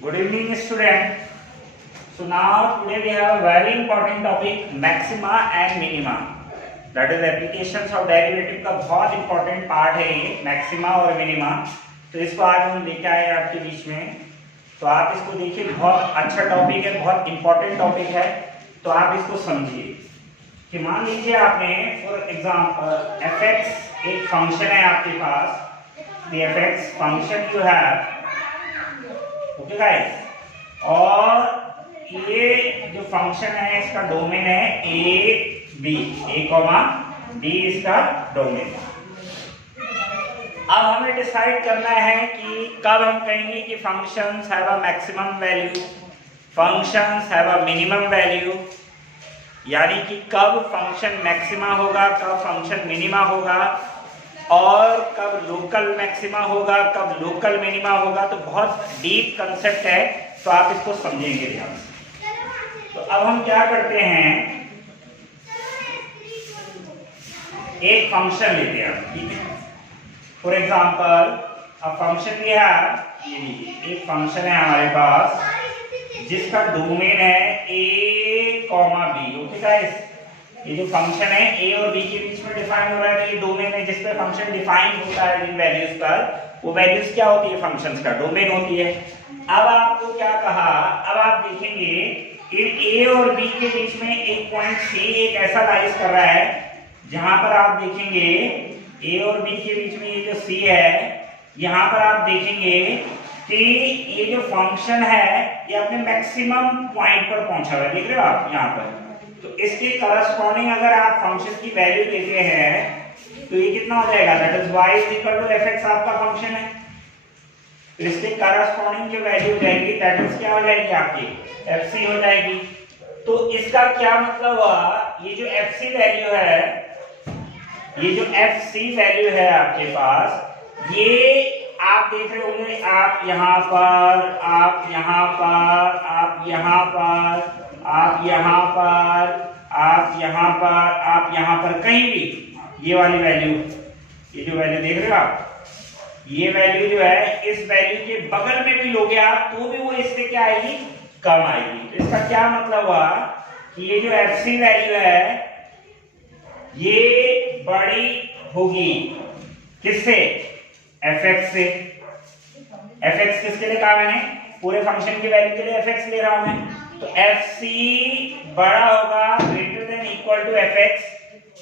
Good evening, student. So now today we have a very important topic, maxima and minima. That is applications of derivative का बहुत important part है ये maxima और minima. तो इसको आज हम लेके आए हैं आपके बीच में. तो आप इसको देखिए, बहुत अच्छा टॉपिक है, बहुत important टॉपिक है. तो आप इसको समझिए कि मान लीजिए आपने फॉर एग्जाम्पल fx एक फंक्शन है आपके पास. The fx function you have, okay guys, और ये जो फंक्शन है इसका डोमेन है a b, a comma b इसका डोमेन. अब हमें डिसाइड करना है कि कब हम कहेंगे कि functions have a maximum value, functions have a minimum value, यानी कि कब फंक्शन मैक्सिमा होगा, कब फंक्शन मिनिमा होगा, और कब लोकल मैक्सिमा होगा, कब लोकल मिनिमा होगा. तो बहुत डीप कंसेप्ट है, तो आप इसको समझेंगे ध्यान से. तो अब हम क्या करते हैं, एक फंक्शन लेते हैं, ठीक है. फॉर एग्जांपल अ फंक्शन ये एक फंक्शन है हमारे पास जिसका डोमेन है ए कॉमा बी. ओके गाइस, ये जो फंक्शन है ए और बी के बीच में डिफाइन हो रहा है, तो ये डोमेन है जिस पे फंक्शन डिफाइन होता है इन वैल्यूज पर. वो वैल्यूज क्या होती है, फंक्शंस का डोमेन होती है. अब आपको क्या कहा, अब आप देखेंगे इन ए और बी के बीच में एक पॉइंट सी एक ऐसा लाइज कर रहा है जहां पर आप देखेंगे ए और बी के बीच में ये जो सी है, यहां पर आप देखेंगे कि ये जो फंक्शन है ये अपने मैक्सिमम पॉइंट पर पहुंचा हुआ है. देख रहे हो आप यहाँ पर. तो इसके करस्पॉन्डिंग अगर आप फंक्शन की वैल्यू लेते हैं तो ये कितना हो जाएगा, that is y is equal to fx आपका फंक्शन है. तो इसके करस्पॉन्डिंग जो वैल्यू हो जाएगी दैट इज क्या हो जाएगी, आपकी fc हो जाएगी. तो इसका क्या मतलब हुआ, ये जो fc वैल्यू है, ये जो fc वैल्यू है आपके पास, ये आप देख रहे होंगे, आप यहाँ पर, आप यहाँ पर, आप यहाँ पर, आप यहाँ पर, आप यहाँ पर, आप यहाँ पर, कहीं भी ये वाली वैल्यू, ये जो वैल्यू देख रहे हो आप, ये वैल्यू जो है इस वैल्यू के बगल में भी लोगे आप तो भी वो इससे क्या आएगी, कम आएगी. तो इसका क्या मतलब हुआ कि ये जो fc वैल्यू है ये बड़ी होगी किससे, fx से. fx किसके लिए कहा मैंने, पूरे फंक्शन की वैल्यू के लिए fx ले रहा हूं मैं. तो fc बड़ा होगा, greater than equal to fx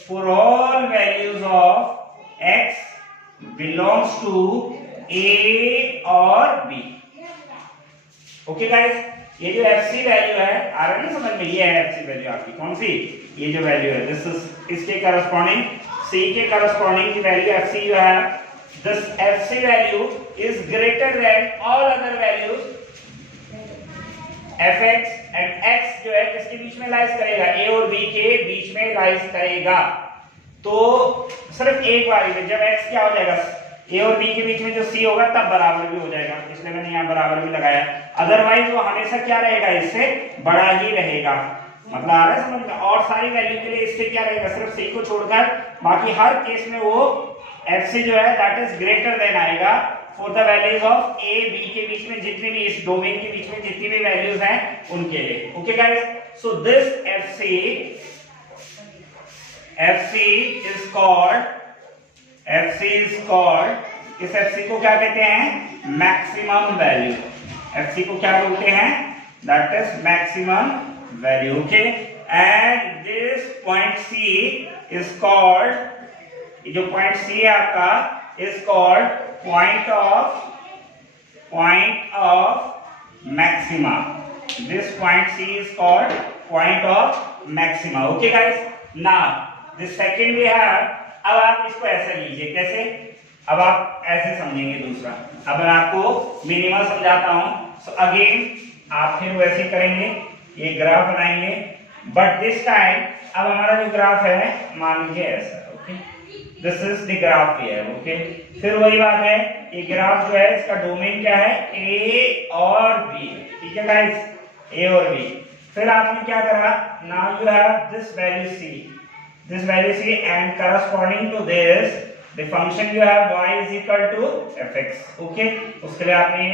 for all values of x belongs to a और b. ओके गाइस, ये जो fc वैल्यू है, आ रहा है ना समझ में, ये है fc वैल्यू आपकी, कौन सी, ये जो वैल्यू है, दिस इज इसके करस्पॉन्डिंग c के करस्पॉन्डिंग की वैल्यू fc जो है, this fc value is greater then all other values fx and x जो है किसके बीच में लाइज करेगा, a और b के बीच में लाइज करेगा. तो सिर्फ एक बार में जब x क्या हो जाएगा, a और b के बीच में जो c होगा तब बराबर भी हो जाएगा, इसलिए मैंने यहाँ बराबर भी लगाया. अदरवाइज वो हमेशा क्या रहेगा, इससे बड़ा ही रहेगा. मतलब आ रहा है समझ में. और सारी वैल्यू के लिए इससे क्या रहेगा, सिर्फ c को छोड़कर बाकी हर केस में वो fc जो है दैट इज ग्रेटर देन आएगा for the values of a b के बीच में, जितने भी इस डोमेन के बीच में जितनी भी वैल्यूज हैं उनके लिए. Okay guys, so this fc is called, इस fc को क्या कहते हैं, मैक्सिमम वैल्यू. fc को क्या बोलते हैं, that is maximum value. Okay, and this point c is called, ये जो पॉइंट c है आपका is called point of maxima. This point C is called point of maxima. Okay guys, now the second we have, अब आप इसको ऐसे लीजिए, कैसे, अब आप ऐसे समझेंगे दूसरा. अब मैं आपको मिनिमम समझाता हूं. सो अगेन आप फिर वैसे करेंगे, ये ग्राफ बनाएंगे, बट दिस टाइम अब हमारा जो ग्राफ है मान लीजिए ऐसा. Okay, this is the graph here. Okay, फिर वही बात है, ये ग्राफ जो है इसका डोमेन क्या है, ए और बी. ठीक है गाइस, ए और बी. फिर आपने क्या करा, now you have this value c, and corresponding to this the function you have y is equal to fx। Okay, उसके लिए आपने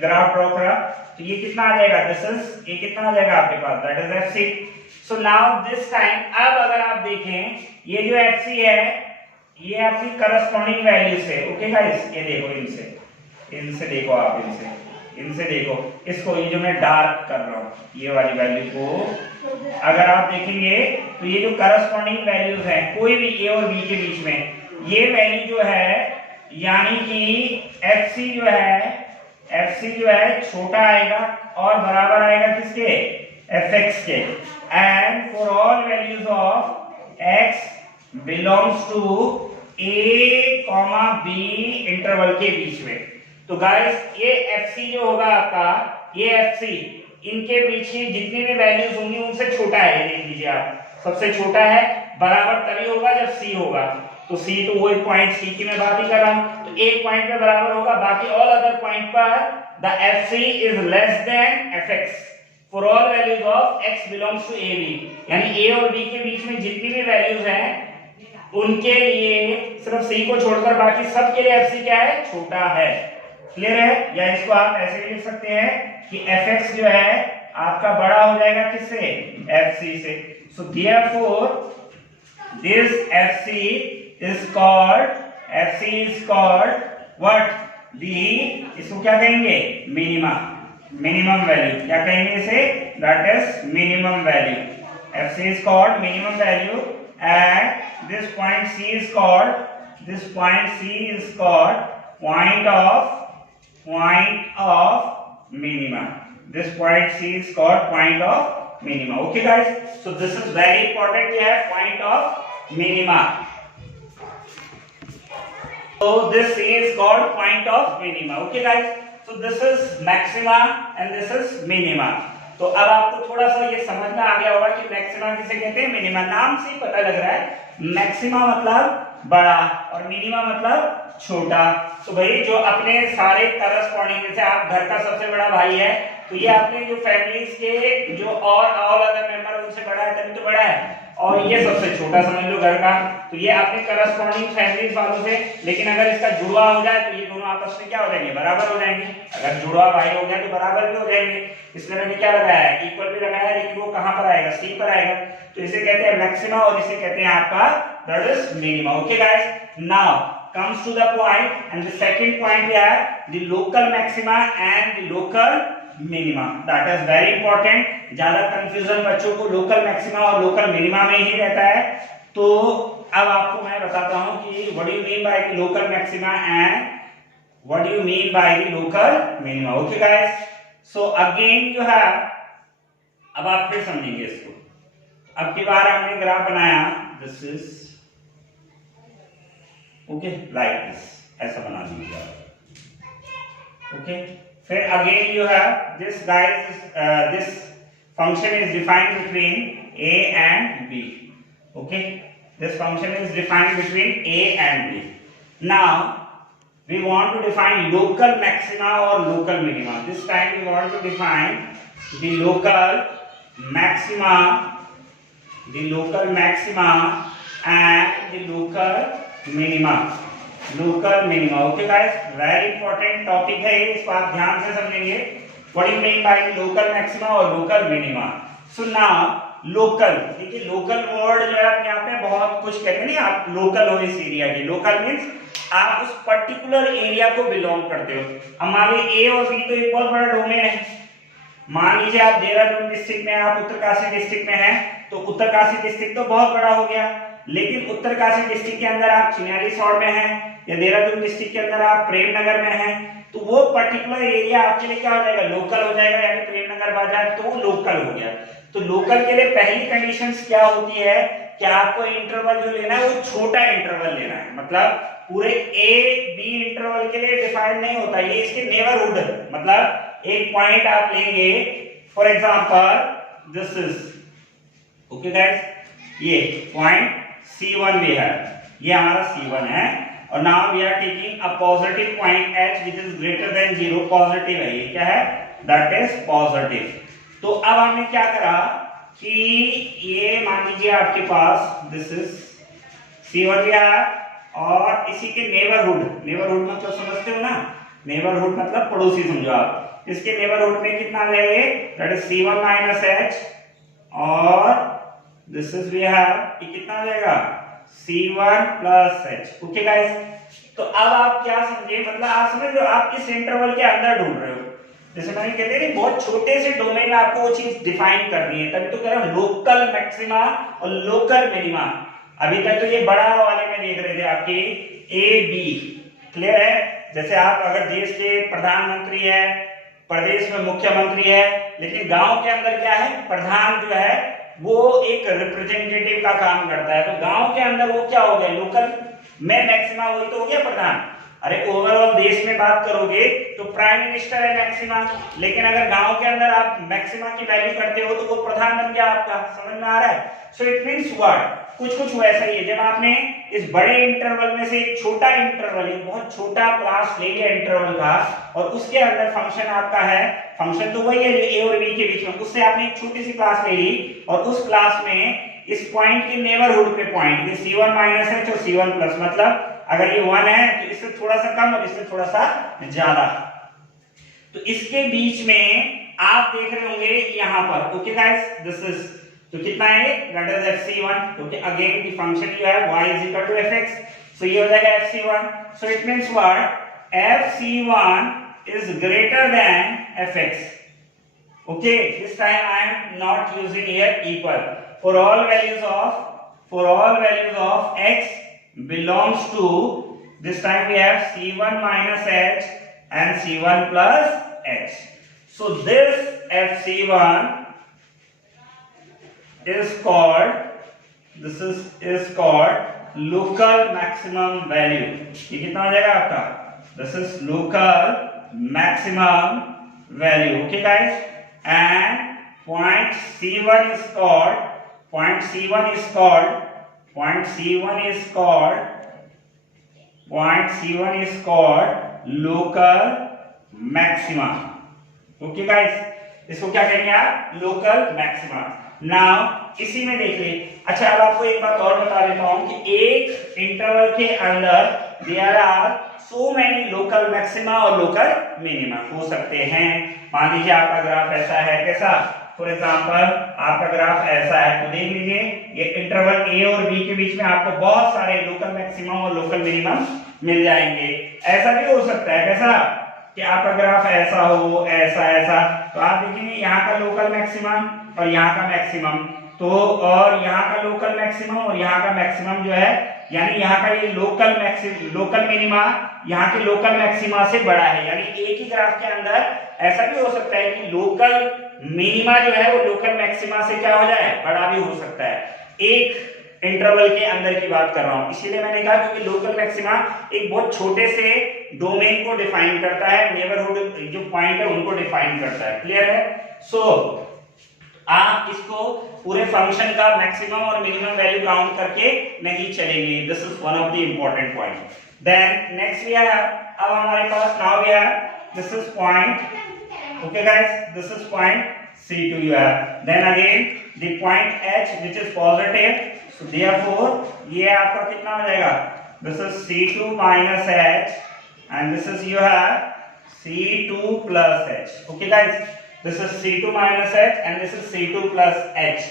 ग्राफ ड्रॉ करा, तो ये कितना आ जाएगा, दिस इज, ये कितना आ जाएगा आपके पास, that is fc। So now this time, अब अगर आप देखें ये जो fc है ये आपकी करस्पॉन्डिंग वैल्यू से, ओके गाइस, ये देखो इनसे देखो आप, इनसे देखो इसको, ये जो मैं डार्क कर रहा हूँ ये वाली वैल्यू को अगर आप देखेंगे तो ये जो करस्पॉन्डिंग वैल्यूज हैं कोई भी a और b के बीच में, ये वैल्यू जो है यानी कि fc जो है छोटा आएगा और बराबर आएगा किसके, fx के। And for all values of x belongs to a, b interval के बीच में। तो गाइस ये fc जो होगा आपका, ये fc इनके बीच की जितनी भी वैल्यूज होंगी उनसे छोटा है, ये देख लीजिए आप, सबसे छोटा है, बराबर तभी होगा जब c होगा। तो c तो वही पॉइंट c की मैं बात ही कर रहा हूं, तो एक पॉइंट पे बराबर होगा, बाकी ऑल अदर पॉइंट पर the fc is less than fx for all values of x belongs to ab। यानी a और b के बीच में जितनी भी वैल्यूज हैं उनके लिए सिर्फ c को छोड़कर बाकी सब के लिए fc क्या है, छोटा है। क्लियर है? या इसको आप ऐसे भी लिख सकते हैं कि fx जो है आपका बड़ा हो जाएगा किससे, fc से। So therefore this fc is called what, इसको क्या कहेंगे, मिनिमम वैल्यू, क्या कहेंगे इसे, that is minimum value. fc is called minimum value and this point c is called point of minimum. This point c is called point of minima. Okay guys, so this is very important, we have point of minima. So this c is called point of minima. Okay guys, so this is maxima and this is minima. तो अब आपको थोड़ा सा ये समझ में आ गया होगा कि मैक्सिमा किसे कहते हैं, मिनिमा। नाम से ही पता लग रहा है, मैक्सिमा मतलब बड़ा और मिनिमा मतलब छोटा। तो भाई जो अपने सारे करस्पॉन्डिंग, जैसे आप घर का सबसे बड़ा भाई है तो ये अपने जो फैमिलीज के जो और ऑल अदर मेंबर उनसे बड़ा है तभी तो बड़ा है, और ये सबसे छोटा समझ लो घर का, तो ये अपने करस्पॉन्डिंग फैमिलीज वालों से। लेकिन अगर इसका जुड़वा हो जाए तो ये दोनों आपस में क्या हो जाएंगे, बराबर हो जाएंगे। अगर जुड़वा भाई हो गया तो बराबर भी हो जाएंगे। इसलिए मैंने क्या लगाया है, इक्वल भी लगाया है, लेकिन वो कहां पर आएगा, सी पर आएगा। तो इसे कहते हैं मैक्सिमा और इसे कहते हैं आपका that is minima. Okay guys, now comes to the point and the second point we have the local maxima and the local minima. That is very important. ज्यादा कंफ्यूजन बच्चों को लोकल मैक्सिमा और local minima में ही रहता है। तो अब आपको मैं बताता हूं कि what do you mean by the local maxima and what do you mean by the local minima. Okay guys, so again you have, अब आप फिर समझेंगे इसको। अब की बार हमने ग्राफ बनाया, this is okay like this, ऐसा बना दीजिए आप। ओके, फिर again you have this guys, this function is defined between a and b. Okay, this function is defined between a and b. Now we want to define local maxima और local minima. This time we want to define the local maxima and the local minima. Okay guys, very important topic है ये, इसको आप ध्यान से समझेंगे. What you mean by local maxima और local minima. So now local, देखिए local word जो है अपने आप में बहुत कुछ कहते हैं. नहीं, आप लोकल हो इस एरिया के. लोकल मींस आप उस पर्टिकुलर एरिया को बिलोंग करते हो. अब मान लीजिए ए और बी तो एक बहुत बड़ा डोमेन है. मान लीजिए आप देहरादून डिस्ट्रिक्ट में, आप उत्तरकाशी डिस्ट्रिक्ट में हैं, तो उत्तरकाशी डिस्ट्रिक्ट तो बहुत बड़ा हो गया. लेकिन उत्तरकाशी डिस्ट्रिक्ट के अंदर आप चिन्यालीसौड़ में हैं या देहरादून डिस्ट्रिक्ट के अंदर आप प्रेमनगर में हैं, तो वो पर्टिकुलर एरिया आपके लिए क्या हो जाएगा, लोकल हो जाएगा. यानी प्रेमनगर बाजार तो वो लोकल हो गया. तो लोकल के लिए पहली कंडीशंस क्या होती है कि आपको इंटरवल जो लेना है वो छोटा इंटरवल लेना है. मतलब पूरे ए बी इंटरवल के लिए डिफाइन नहीं होता, ये इसके नेबरहुड, मतलब एक पॉइंट आप लेंगे. For example this is okay guys, ये पॉइंट C1 भी है, ये हमारा C1 है. और now we are taking a positive point H which is greater than 0. Positive है, ये क्या है, दैट इज पॉजिटिव. तो अब हमने क्या करा कि ये मान लीजिए आपके पास दिस इज C1 भी है, और इसी के नेबरहुड, नेबरहुड मतलब समझते हो ना, नेबरहुड मतलब पड़ोसी समझो आप, इसके नेबरहुड में कितना जाएगा, that is C1 minus H, और दिस इज वी हैव, ये कितना हो जाएगा C1 plus H। Okay guys, तो अब आप क्या समझे, मतलब आप समझ रहे हो, आप इस इंटरवल के अंदर ढूंढ रहे हो, जैसे मैंने कहते हैं बहुत छोटे से डोमेन में आपको वो चीज डिफाइन करनी है, तभी तो कह रहा हूं लोकल मैक्सिमा और लोकल मिनिमा। अभी तक तो ये बड़ा वाले में देख रहे थे आपकी ए बी, क्लियर है। जैसे आप अगर देश के प्रधानमंत्री है, प्रदेश में मुख्यमंत्री है, लेकिन गांव के अंदर क्या है, प्रधान जो है वो एक रिप्रेजेंटेटिव का काम करता है, तो गांव के अंदर वो क्या हो गया, लोकल में मैक्सिमा, वही तो हो गया प्रधान। अरे ओवरऑल देश में बात करोगे तो प्राइम मिनिस्टर है मैक्सिमा, लेकिन अगर गांव के अंदर आप मैक्सिमा की वैल्यू करते हो तो वो प्रधान बन गया आपका, समझ में आ रहा है। सो इट मींस व्हाट, कुछ कुछ वैसा ही है, जब आपने इस बड़े इंटरवल में से एक छोटा इंटरवल, एक बहुत छोटा क्लास ले लिया इंटरवल का, और उसके अंदर फंक्शन आपका है, फंक्शन तो वही है जो ए और बी के बीच में, उससे आपने एक छोटी सी क्लास ले ली, और उस क्लास में इस पॉइंट के नेबरहुड पे पॉइंट, ये C1 माइनस H और C1 प्लस, मतलब अगर ये 1 है तो इससे थोड़ा सा कम और इससे थोड़ा सा ज्यादा, तो इसके बीच में आप देख रहे होंगे यहां पर। ओके गाइस, दिस इज, तो कितना है, that is FC1। Okay, again the function you have y is equal to fx, so ये हो जाएगा FC1। So it means what, FC1 is greater than fx। okay, this time I am not using here equal, for all values of x belongs to, this time we have C1 minus H and C1 plus H. So this FC1 is called local maximum value। ये कितना हो जाएगा आपका, this is local maximum value। okay guys, and point C1 is called local maxima। Okay guys, इसको क्या कहेंगे आप, local maxima. Now इसी में देख ले, अच्छा अब आपको एक बात और बता देता हूं कि एक इंटरवल के अंदर there are so many local maxima और लोकल मिनिमा हो सकते हैं। मान लीजिए आपका ग्राफ ऐसा है, कैसा, फॉर एग्जांपल आपका ग्राफ ऐसा है, तो देख लीजिए ये इंटरवल ए और बी के बीच में आपको बहुत सारे लोकल मैक्सिमम और लोकल मिनिमम मिल जाएंगे। ऐसा भी हो सकता है, कैसा कि आपका ग्राफ ऐसा हो, ऐसा ऐसा, तो आप देखेंगे यहाँ का लोकल मैक्सिमम और यहाँ का मैक्सिमम, तो और यहाँ का लोकल मैक्सिमम और यहाँ का मैक्सिमम जो है, यानी यहाँ का ये लोकल मिनिमा यहाँ के लोकल मैक्सिमा से बड़ा है, यानी एक ही ग्राफ के अंदर ऐसा भी हो सकता है कि लोकल मिनिमा जो है वो लोकल मैक्सिमा से क्या हो जाए, बड़ा भी हो सकता है। एक इंटरवल के अंदर की बात कर रहा हूं, इसीलिए मैंने कहा क्योंकि लोकल मैक्सिमा एक बहुत छोटे से डोमेन को डिफाइन करता है, नेबरहुड जो पॉइंट है उनको डिफाइन करता है। क्लियर है। सो आप इसको पूरे फंक्शन का मैक्सिमम और मिनिमम वैल्यू काउंट करके नहीं चलेंगे, this is one of the important point. Then next we have, अब हमारे पास now we have this is point, okay guys, this is point C2 you have, then again the point H which is positive, so therefore ये आपका कितना हो जाएगा, this is C2 minus H and this is you have C2 plus H। okay guys, this is C2 minus H and this is C2 plus H।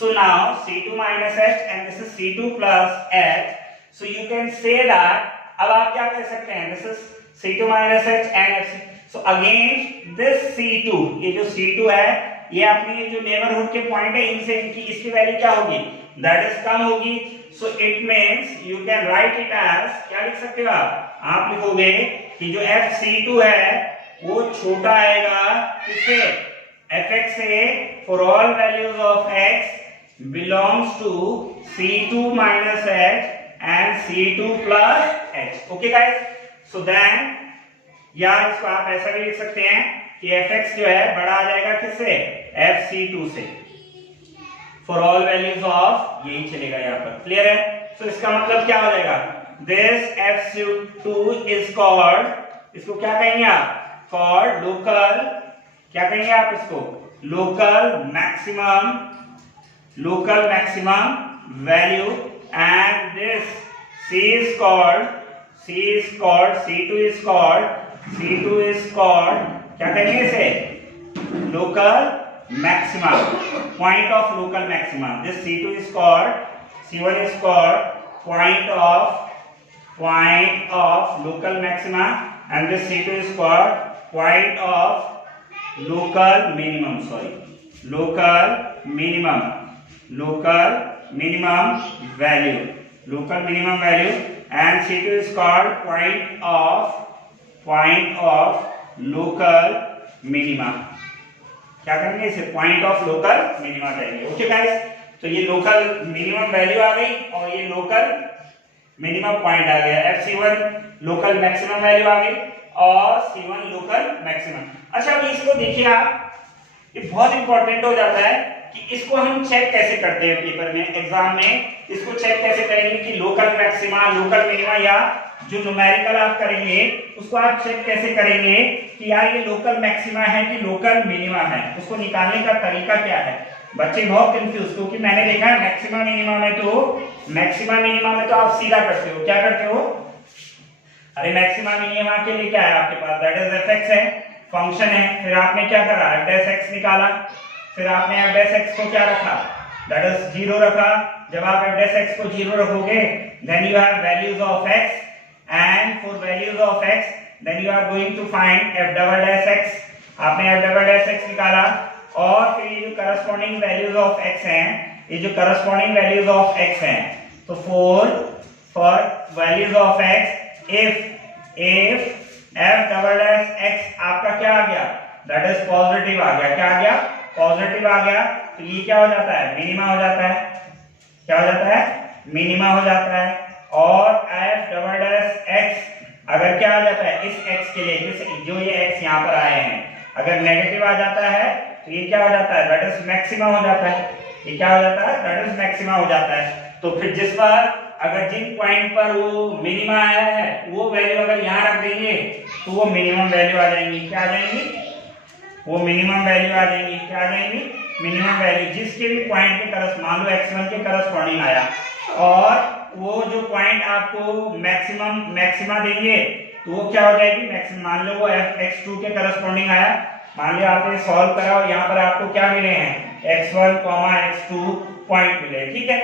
so now C2 minus H and this is C2 plus H, so you can say that, अब आप क्या कह सकते हैं, this is C2 minus H and H, so again this C2, ये जो C2 है ये अपनी जो नेबरहुड के पॉइंट है इनसे इनकी इसकी वैल्यू क्या होगी, दैट इज कम होगी। So it means you can write it as, क्या लिख सकते हो आप लिखोगे कि जो FC2 है वो छोटा आएगा किससे, fx से, for all values of x belongs to C2 minus H and C2 plus H। Okay guys, so then या इसको आप ऐसा भी लिख सकते हैं कि fx जो है बड़ा आ जाएगा किससे, FC2 से, फॉर ऑल वैल्यूज ऑफ, यही चलेगा यहाँ पर। क्लियर है। तो इसका मतलब क्या हो जाएगा, दिस FC2 इज कॉल्ड, इसको क्या कहेंगे आप, कॉल्ड लोकल, क्या कहेंगे आप इसको, local maximum value, and this C2 is called क्या कहेंगे इसे, local maxima, point of local maxima. This C2 is called, C1 is called point of local maxima, and this C2 is called point of local minimum value, and C2 is called point of local minima. क्या करेंगे इसे, point of local minima करेंगे. Okay guys, तो ये local minimum value आ गई और ये लोकल मिनिमम पॉइंट आ गया. FC1 लोकल मैक्सिमम वैल्यू आ गई और C1 लोकल मैक्सिमम. अच्छा, अब इसको देखिए आप, ये बहुत इंपॉर्टेंट हो जाता है कि इसको हम चेक कैसे करते हैं पेपर में, एग्जाम में इसको चेक कैसे करेंगे कि लोकल मैक्सिमा, लोकल मिनिमा या जो न्यूमेरिकल आप करेंगे उसको आप चेक कैसे करेंगे कि यार ये लोकल मैक्सिमा है कि लोकल मिनिमा है, उसको निकालने का तरीका क्या है. बच्चे बहुत कंफ्यूज, क्योंकि मैंने देखा है मैक्सिमा मिनिमा में तो आप सीधा करते हो. क्या करते हो, अरे मैक्सिमा मिनिमा के लिए क्या है आपके पास, दैट इज fx है, फंक्शन है. फिर आपने क्या करा, f' निकाला. फिर आपने f' को क्या रखा, दैट इज 0 रखा. जब आप f' को 0 रखोगे, then you have values of x, and for values of x then you are going to find f'(x). आपने f'(x) निकाला और फिर ये जो करस्पॉन्डिंग वैल्यूज ऑफ x हैं, ये जो करस्पॉन्डिंग वैल्यूज ऑफ x हैं, तो for values of x if f'(x) आपका क्या आ गया, दैट इज पॉजिटिव आ गया. क्या आ गया, पॉजिटिव आ गया. तो ये क्या हो जाता है, मिनिमा हो जाता है. क्या हो जाता है, मिनिमा हो जाता है. और f'(x) अगर क्या आ जाता है इस x के लिए, जो ये x यहाँ पर आए हैं, अगर नेगेटिव आ जाता है तो ये क्या हो जाता है, दैट इज मैक्सिमा हो जाता है. ये क्या हो जाता है, दैट इज मैक्सिमा हो जाता है. तो फिर जिस बार अगर जिन पॉइंट पर वो मिनिमा आया है वो वैल्यू अगर यहाँ रख देंगे तो वो मिनिमम वैल्यू आ जाएंगी. क्या आ जाएंगी, वो मिनिमम वैल्यू आ जाएंगी. क्या आ जाएंगी, मिनिमम वैल्यू. जिसके भी पॉइंट के मान लो x1 के करस्पॉन्डिंग आया और वो जो पॉइंट आपको मैक्सिमा देंगे तो वो क्या हो जाएगी, मैक्सिमम. मान लो वो x2 के करस्पॉन्डिंग आया, मान लिया आपने सॉल्व करा और यहाँ पर आपको क्या मिले हैं, x1, x2 पॉइंट मिले. ठीक है,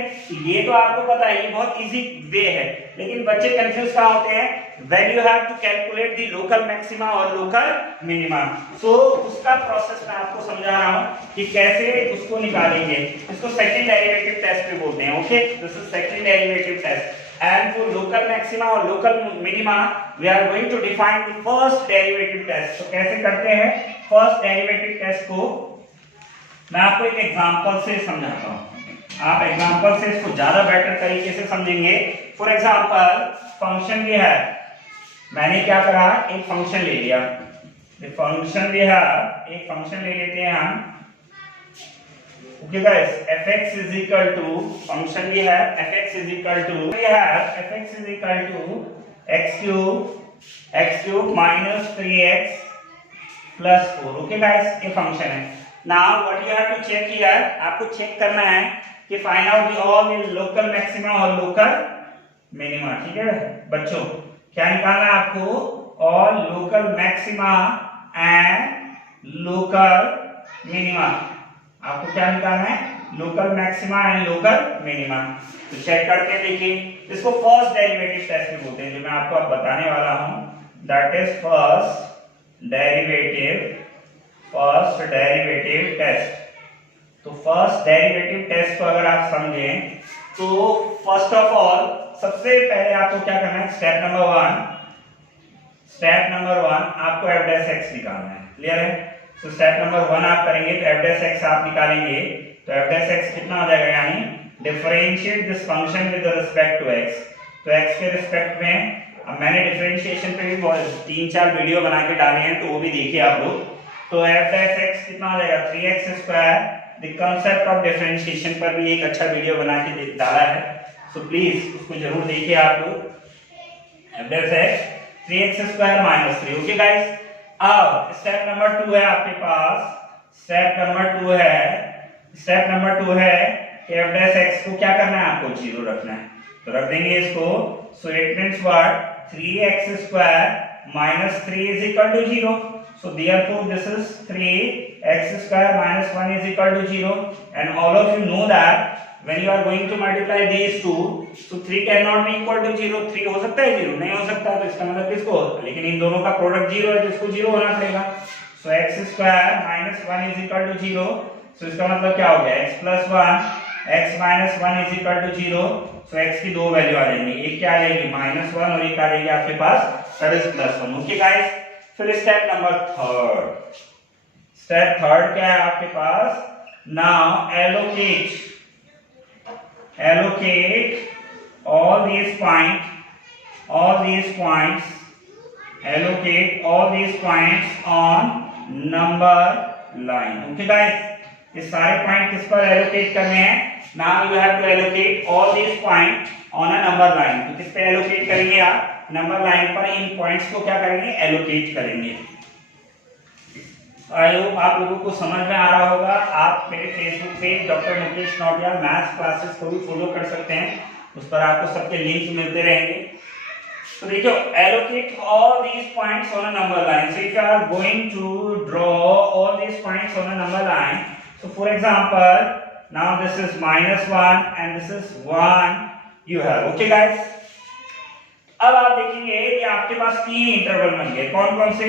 ये तो आपको पता है, ये बहुत इजी वे है. लेकिन बच्चे कंफ्यूज कहाँ होते हैं, when you have to calculate the local maxima और local minima. So उसका प्रोसेस मैं आपको समझा रहा हूँ कि कैसे उसको निकालेंगे. इसको सेकंड डेरिवेटिव टेस्ट भी बोलते हैं. Okay, this is second derivative test. And for local maxima और local minima, we are going to define the first derivative test. तो कैसे करते हैं फर्स्ट डेरिवेटिव टेस्ट को, मैं आपको एक एग्जांपल से समझाता हूँ. आप एग्जांपल से इसको ज्यादा बेटर तरीके से समझेंगे. फॉर एग्जांपल फंक्शन भी है, मैंने क्या करा, एक फंक्शन ले लिया. फंक्शन भी है, एक फंक्शन ले लेते हैं हम. Okay guys, fx is equal to, function भी है fx is equal to, fx is equal to x³ minus 3x plus 4. Okay guys, ये फंक्शन है. Now what you have to check here, आपको चेक करना है कि find out the all local maxima और local minima. ठीक है बच्चों, क्या निकालना है आपको, all local maxima and local minima. आपको क्या निकालना है, local maxima and local minima. तो चेक करके देखिए, इसको फर्स्ट डेरिवेटिव टेस्ट भी बोलते हैं, जो मैं आपको अब बताने वाला हूं, that is first derivative test. तो फर्स्ट डेरिवेटिव टेस्ट को अगर आप समझें तो फर्स्ट ऑफ ऑल सबसे पहले आपको क्या करना है, स्टेप नंबर 1 आपको f'(x) निकालना है. क्लियर है. तो स्टेप नंबर 1 आप करेंगे तो f'(x) आप निकालेंगे तो f'(x) कितना हो जाएगा, यानी differentiate this function with respect to x. तो x के रिस्पेक्ट में, अब मैंने डिफरेंशिएशन पे भी 3-4 वीडियो बना के डाले हैं, तो वो भी देखिए आप लोग. तो f'(x) कितना हो जाएगा, 3x². The concept of differentiation पर भी एक अच्छा वीडियो बना के डाला है, सो प्लीज उसको जरूर देखिए आप लोग. f'(x) 3x² minus 3. Okay guys, अब स्टेप नंबर 2 है आपके पास. स्टेप नंबर 2 है कि f'(x) को क्या करना है, आपको 0 रखना है. तो रख देंगे इसको। सो it means what 3x² minus 3 is equal to 0. So therefore this is 3x² minus 1 is equal to 0. And all of you know that when you are going to multiply these two, so 3 cannot be equal to 0. 3 हो सकता है 0 नहीं हो सकता, तो इसका मतलब किसको, लेकिन इन दोनों का प्रोडक्ट 0 है तो इसको 0 होना पड़ेगा। So x² minus 1 is equal to 0. So इसका मतलब क्या हो गया, x plus 1 x minus 1 is equal to 0. So x की दो वैल्यू आ जाएंगी, एक क्या आ जाएगी -1 और एक आ जाएगी आपके पास that is +1. ओके गाइस, फिर step number third. Step third क्या है आपके पास, now allocate all these points on number line. Okay guys, ये सारे पॉइंट किस पर एलोकेट करने हैं, now you have to allocate all this point on a number line. तो किस पे एलोकेट करेंगे आप, नंबर लाइन पर इन पॉइंट्स को क्या करेंगे, एलोकेट करेंगे। आई होप आप लोगों को समझ में आ रहा होगा। आप मेरे Facebook page doctor Mukesh Nautiyal maths classes को भी फॉलो कर सकते हैं, उस पर आपको सबके लिंक मिलते रहेंगे। तो देखो, allocate all these points on a number line. So if you are going to draw all these points on a number line, so for example, now this is -1 and this is 1 you have. Okay guys, अब आप देखेंगे कि आपके पास तीन interval बन गए। कौन कौन से,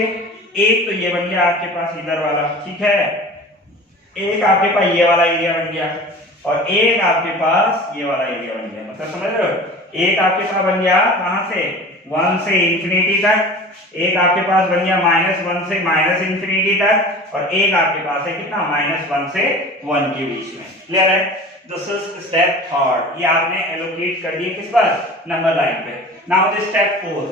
एक तो ये बन गया आपके पास इधर वाला, ठीक है, एक आपके पास ये वाला एरिया बन गया और एक आपके पास ये वाला एरिया बन गया। मतलब समझ रहे हो, एक आपके पास बन गया कहां से, 1 से इंफिनिटी तक, एक आपके पास बन गया -1 से -इंफिनिटी तक, और एक आपके पास है कितना, -1 से 1 के बीच में। क्लियर है, दिस इज स्टेप थर्ड। ये आपने एलोकेट कर दिए किस पर, नंबर लाइन पे। Now this step 4,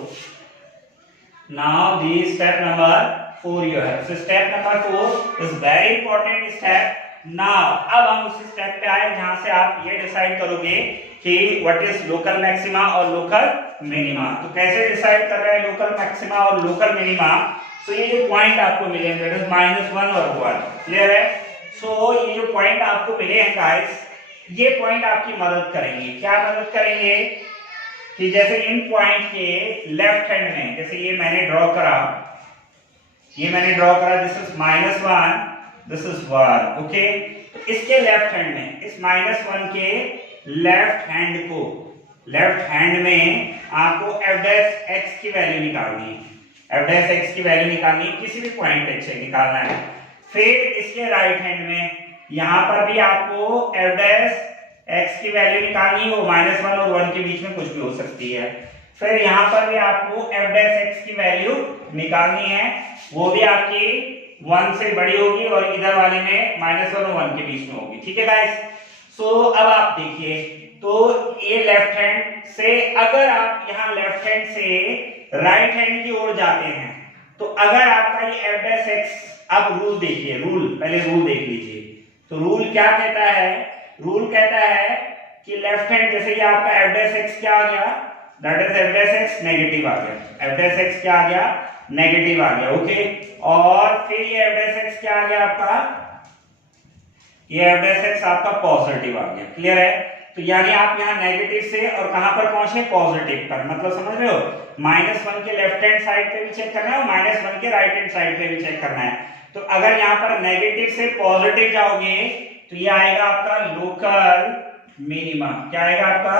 now this step number 4 you have. So step number 4 is very important step. Now अब हम उस स्टेप पे आए जहां से आप ये डिसाइड करोगे कि व्हाट इज लोकल मैक्सिमा और लोकल मिनिमा। तो कैसे डिसाइड कर रहे हैं लोकल मैक्सिमा और लोकल मिनिमा, सो ये जो पॉइंट आपको मिले दैट इज -1 और 1। क्लियर है, सो ये जो पॉइंट आपको मिले हैं गाइस, ये पॉइंट आपकी मदद करेंगे। क्या मदद करेंगे कि जैसे इन पॉइंट के लेफ्ट हैंड में, जैसे ये मैंने ड्रॉ करा, this is -1, this is 1। Okay, इसके लेफ्ट हैंड में, इस -1 के लेफ्ट हैंड में आपको f' की वैल्यू निकालनी है, f' की वैल्यू निकालनी है, किसी भी पॉइंट पे से निकालना है। फिर इसके राइट हैंड में यहां पर भी आपको f' की वैल्यू निकालनी है, वो -1 और 1 के बीच में कुछ भी हो सकती है। फिर यहां पर भी आपको f' की वैल्यू निकालनी है, वो भी आपकी 1 से बड़ी होगी और इधर वाले में -1 और 1 के बीच में होगी। ठीक है गाइस, सो अब आप देखिए, तो ये लेफ्ट हैंड से, अगर आप यहां लेफ्ट हैंड से राइट हैंड की ओर जाते हैं, तो अगर आपका ये f', अब रूल देखिए, पहले रूल देख लीजिए। तो रूल क्या कहता है, रूल कहता है कि लेफ्ट हैंड, जैसे ये आपका f' क्या आ गया, दैट इज f' नेगेटिव आ गया, f' क्या आ गया, नेगेटिव आ गया। ओके, और फिर ये f' क्या आ गया आपका, ये f' आपका पॉजिटिव आ गया। क्लियर है, तो यानी आप यहाँ नेगेटिव से और कहां पर पहुंचे, पॉजिटिव पर। मतलब समझ रहे हो, -1 के लेफ्ट हैंड साइड पे भी चेक करना है और -1 के राइट हैंड साइड पे भी चेक करना है। तो अगर यहाँ पर नेगेटिव से पॉजिटिव जाओगे तो ये आएगा आपका लोकल मिनिमा। क्या आएगा आपका,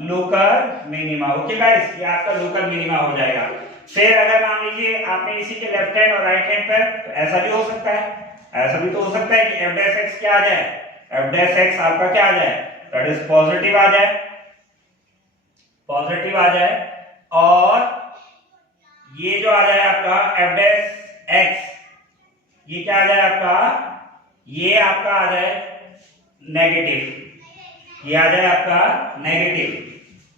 लोकल मिनिमा। ओके गाइस, ये आपका लोकल मिनिमा हो जाएगा। फिर अगर मान लीजिए आपने इसी के लेफ्ट हैंड और राइट हैंड पर, तो ऐसा भी हो सकता है, ऐसा भी तो हो सकता है कि f' क्या आ जाए, f' आपका क्या आ जाए, दैट इज पॉजिटिव आ जाए, और ये जो आ जाए आपका f', ये क्या आ जाए आपका, ये आपका आ जाए नेगेटिव, ये आ जाए आपका नेगेटिव,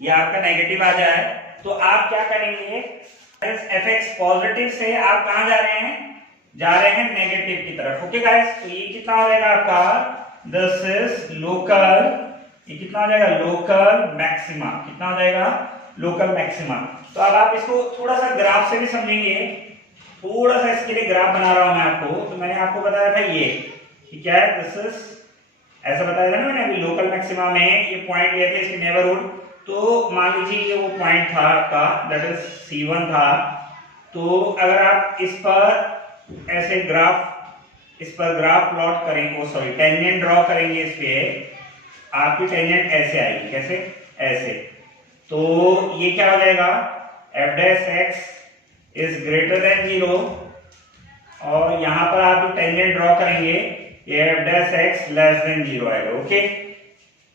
ये आपका नेगेटिव आ जाए। तो आप क्या करेंगे, f' पॉजिटिव से आप कहां जा रहे हैं, जा रहे हैं नेगेटिव की तरफ। ओके गाइस, तो ये कितना हो जाएगा आपका, दिस इज लोकल, ये कितना हो जाएगा, लोकल मैक्सिमा। कितना हो जाएगा, लोकल मैक्सिमा। तो अब आप इसको थोड़ा सा ग्राफ से भी समझेंगे, थोड़ा सा इसके लिए ग्राफ बना रहा हूं मैं आपको। तो मैंने आपको बताया था ये क्या है, दिस इज, ऐसा बताया था ना मैंने अभी, लोकल मैक्सिमा में ये पॉइंट लिए थे, इसके नेबरहुड, तो मान लीजिए ये वो पॉइंट था आपका, दैट इज C1 था। तो अगर आप इस पर ऐसे इस पर ग्राफ प्लॉट करेंगे, सॉरी टेंजेंट ड्रॉ करेंगे इस पे, आपकी टेंजेंट ऐसे आएगी, कैसे, ऐसे। तो ये क्या हो जाएगा, f dash x is greater than 0, और यहां पर आप जो टेंजेंट ड्रॉ करेंगे ये f dash x less than 0 आएगा। ओके,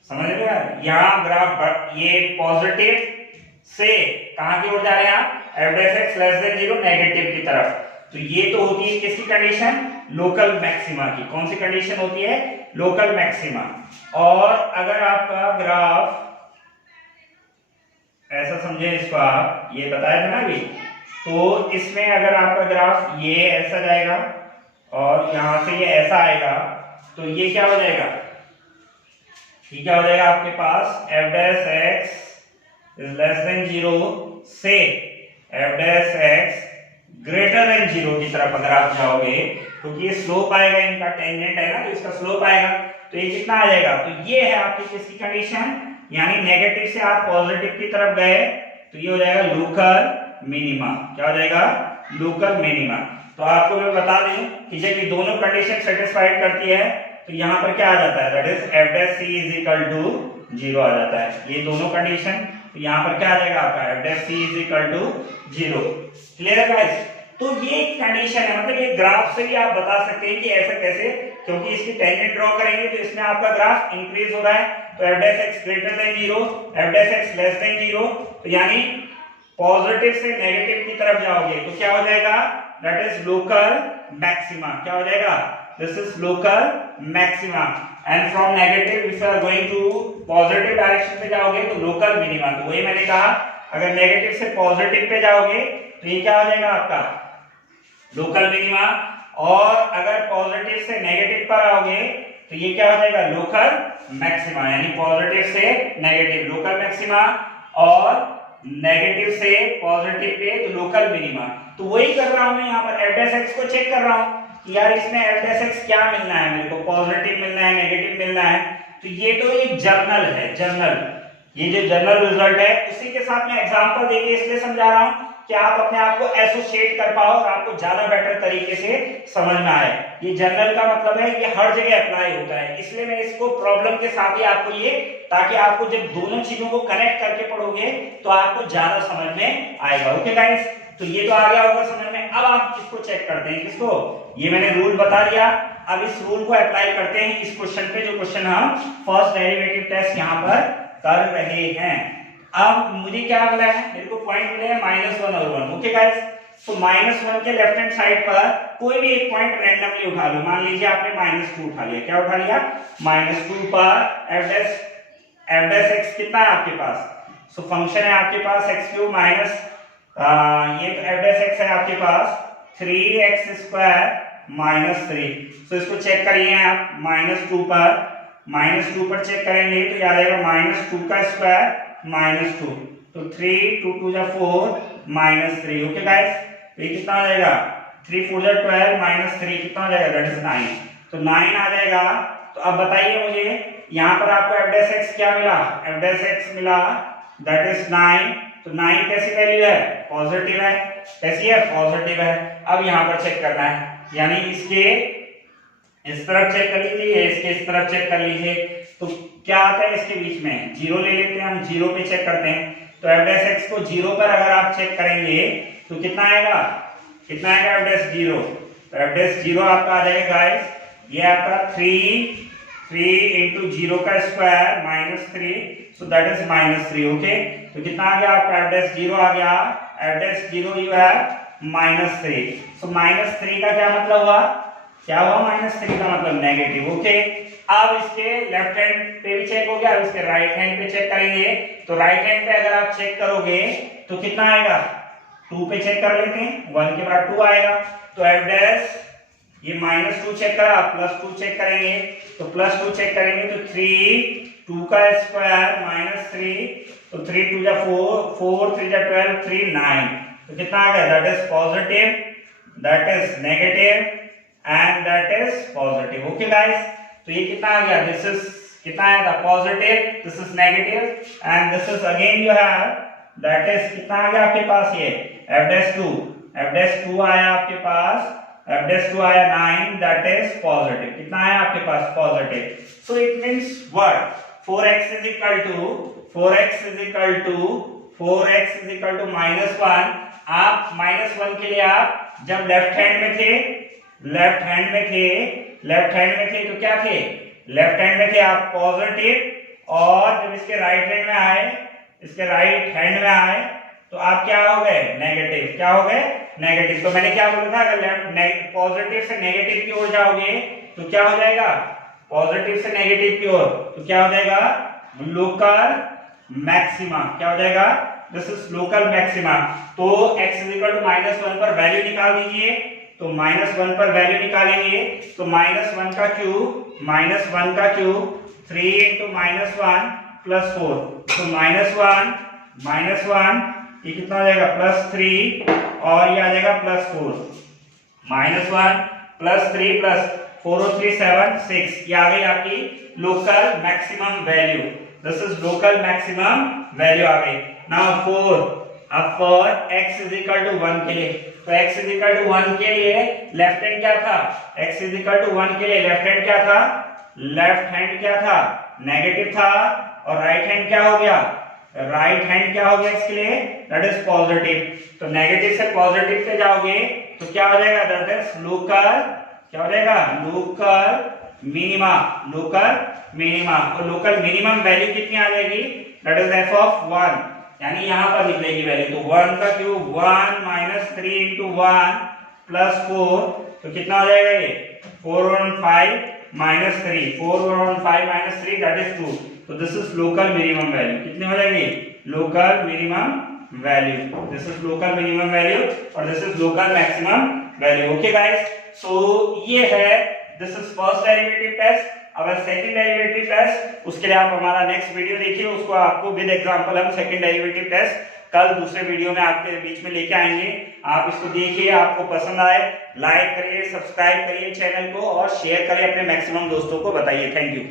समझ में आया? यहाँ ग्राफ ये पॉजिटिव से कहां की ओर जा रहे हैं आप, f dash x less than 0 negative की तरफ। तो ये तो होती है किसकी कंडीशन, लोकल मैक्सिमा की। कौन सी कंडीशन होती है, लोकल मैक्सिमा। और अगर आपका ग्राफ ऐसा समझे इसको, आप ये बताया था ना अभी, तो इसमें अगर आपका ग्राफ ये ऐसा जाएगा और यहां से ये ऐसा आएगा, तो ये क्या हो जाएगा, ये क्या हो जाएगा आपके पास f dash x is less then 0 से f dash x greater than 0 की तरफ अगर आप जाओगे, क्योंकि ये स्लोप आएगा, इनका टेंजेंट है ना, तो इसका स्लोप आएगा, तो ये कितना आ जाएगा, तो ये है आपकी किसकी कंडीशन, यानी नेगेटिव से आप पॉजिटिव की तरफ गए, तो ये हो जाएगा लोकल मिनिमा। क्या हो जाएगा, लोकल मिनिमा। तो आपको मैं बता दूं कि जब ये दोनों कंडीशन सेटिस्फाइड करती है, तो यहाँ पर क्या आ जाता है, that is f dash c is equal to 0 आ जाता है। ये दोनों कंडीशन, तो यहाँ पर क्या आ जाएगा आपका f dash c is equal to 0। Clear है गाइस? तो ये कंडीशन है, मतलब ये ग्राफ से भी आप बता सकते हैं कि ऐसा कैसे, क्योंकि इसकी टेंजेंट ड्रॉ करेंगे तो इसमें आपका ग्राफ इंक्रीज हो रहा है, तो f dash x greater than 0, f dash x less than 0, तो यानी पॉजिटिव से नेगेटिव की तरफ जाओगे तो क्या हो जाएगा, दैट इज लोकल मैक्सिमा। क्या हो जाएगा, this is local maxima. And from negative if you are going to positive direction पे जाओगे तो लोकल मिनिमा। तो वही मैंने कहा, अगर नेगेटिव से पॉजिटिव पे जाओगे तो ये क्या हो जाएगा आपका, लोकल मिनिमा। और अगर पॉजिटिव से नेगेटिव पर आओगे तो ये क्या हो जाएगा, लोकल मैक्सिमा। यानी पॉजिटिव से नेगेटिव लोकल मैक्सिमा, और नेगेटिव से पॉजिटिव पे तो लोकल मिनिमा। तो वही कर रहा हूं मैं यहाँ पर, f डैश x को चेक कर रहा हूं कि यार इसमें f डैश x क्या मिलना है मेरे को, पॉजिटिव मिलना है, नेगेटिव मिलना है। तो ये तो एक जर्नल है, जर्नल, ये जो जर्नल रिजल्ट है उसी के साथ मैं एग्जांपल देके इसलिए समझा रहा हूं कि आप अपने आप को एसोसिएट कर पाओ और आपको ज्यादा बेटर तरीके से समझ में आए। ये जर्नल का मतलब है ये हर जगह अप्लाई होता है, इसलिए मैं इसको प्रॉब्लम के साथ ही आपको ये, ताकि आपको जब दोनों चीजों को कनेक्ट करके पढ़ोगे तो आपको ज्यादा समझ में आएगा। ओके गाइस, तो ये तो आ गया होगा समझ में। अब आप इसको चेक करते हैं, किसको, ये मैंने रूल बता दिया, अब इस रूल को अप्लाई करते हैं इस क्वेश्चन पे, जो क्वेश्चन हम फर्स्ट डेरिवेटिव टेस्ट यहाँ पर कर रहे हैं। अब मुझे क्या मिला है, मेरे को पॉइंट मिले हैं -1 और 1। ओके गाइस, तो -1 के लेफ्ट हैंड साइड पर कोई भी एक पॉइंट रैंडमली उठा लो। मान लीजिए आपने -2 उठा लिया। क्या उठा लिया, -2 पर f डैश x कितना है आपके पास, सो फंक्शन है आपके पास x³ माइनस ये तो f डैश x है आपके पास 3x² माइनस 3। सो इसको चेक करिए आप, -2 पर चेक करेंगे तो याद आएगा -2 का स्क्वायर -2, तो 3 2 2 जा 4 -3। ओके गाइस, तो ये कितना आ जाएगा, 3 4 जा 12 -3 कितना आ जाएगा, दैट इज 9। तो 9 आ जाएगा। तो अब बताइए मुझे यहाँ पर आपको f डैश x क्या मिला, f डैश x मिला दैट इज 9। तो 9 कैसी वैल्यू है, पॉजिटिव है, कैसी है, पॉजिटिव है। अब यहाँ पर चेक करना है, यानी इसके इस तरफ चेक कर लीजिए, इसके इस तरफ चेक कर लीजिए, तो क्या आता है इसके बीच में, 0 ले लेते हैं हम, 0 पे चेक करते हैं। तो f डैश x को 0 पर अगर आप चेक करेंगे तो कितना आएगा, कितना आएगा f डैश 0, तो f डैश 0 आपका आ जाएगा गाइस, ये आपका 3 into 0 का square -3, so that is -3। Okay, तो कितना आ गया आपका f डैश 0 आ गया, f डैश 0 यू है -3। सो -3 का क्या मतलब हुआ, क्या हुआ, -3 का मतलब नेगेटिव। ओके, अब इसके लेफ्ट हैंड पे भी चेक हो गया, अब इसके राइट हैंड पे चेक करेंगे। तो राइट हैंड पे अगर आप चेक करोगे तो कितना आएगा, 2 पे चेक कर लेते हैं, 1 के बाद 2 आएगा। तो f डैश ये -2 चेक करा, +2 चेक करेंगे, तो +2 चेक करेंगे तो 3 2 का स्क्वायर -3, तो 3 2 जा 4 4 3 जा 12 3 9, तो कितना आ गया, that is positive, that is negative and that is positive. Okay guys, तो ये कितना आ गया, दिस इज कितना आया था positive, this is negative and this is again you have that is कितना आ गया आपके पास ये f'2 आया आपके पास, f'2 आया 9 दैट इज पॉजिटिव, कितना आया आपके पास positive. So it means what 4x is equal to -1। आप -1 के लिए आप जब लेफ्ट हैंड में थे तो क्या थे, लेफ्ट हैंड में थे आप पॉजिटिव, और जब इसके राइट हैंड में आए तो आप क्या हो गए नेगेटिव, क्या हो गए नेगेटिव। तो मैंने क्या बोला था, अगर पॉजिटिव से नेगेटिव की ओर जाओगे तो क्या हो जाएगा, पॉजिटिव से नेगेटिव की ओर तो क्या हो जाएगा लोकल मैक्सिमा, क्या हो जाएगा दिस इज लोकल मैक्सिमा। तो x -1 पर वैल्यू निकाल दीजिए, तो -1 पर वैल्यू निकालेंगे तो -1 का क्यूब 3 into -1 + 4, तो -1 ये कितना हो जाएगा +3 और ये आ जाएगा +4, -1 +3 + 4 और 3 7 6, ये आ गई आपकी local maximum value, this is local maximum value आ गई। नाउ फॉर x = 1 के लिए, तो x = 1 के लिए लेफ्ट हैंड क्या था, x = 1 के लिए लेफ्ट हैंड क्या था नेगेटिव था, और राइट हैंड क्या हो गया इसके लिए दैट इज पॉजिटिव। तो नेगेटिव से पॉजिटिव पे जाओगे तो क्या हो जाएगा दैट इज लोकल, क्या हो जाएगा लोकल मिनिमा, और लोकल मिनिमम वैल्यू कितनी आ जाएगी दैट इज f(1), यानी यहां पर निकलेगी वैल्यू। तो 1 का क्यूब 1 - 3 into 1 + 4, तो कितना हो जाएगा ये 4 और 5 -3 दैट इज 2। तो this is local minimum value, कितनी हो जाएगी local minimum value, this is local minimum value और this is local maximum value. Okay guys, so ये है this is first derivative test. अब सेकंड डेरिवेटिव टेस्ट, उसके लिए आप हमारा नेक्स्ट वीडियो देखिए, उसको आपको विद एग्जांपल हम सेकंड डेरिवेटिव टेस्ट कल दूसरे वीडियो में आपके बीच में लेके आएंगे। आप इसको देखिए, आपको पसंद आए लाइक करिए, सब्सक्राइब करिए चैनल को और शेयर करिए अपने मैक्सिमम दोस्तों को बताइए। Thank you.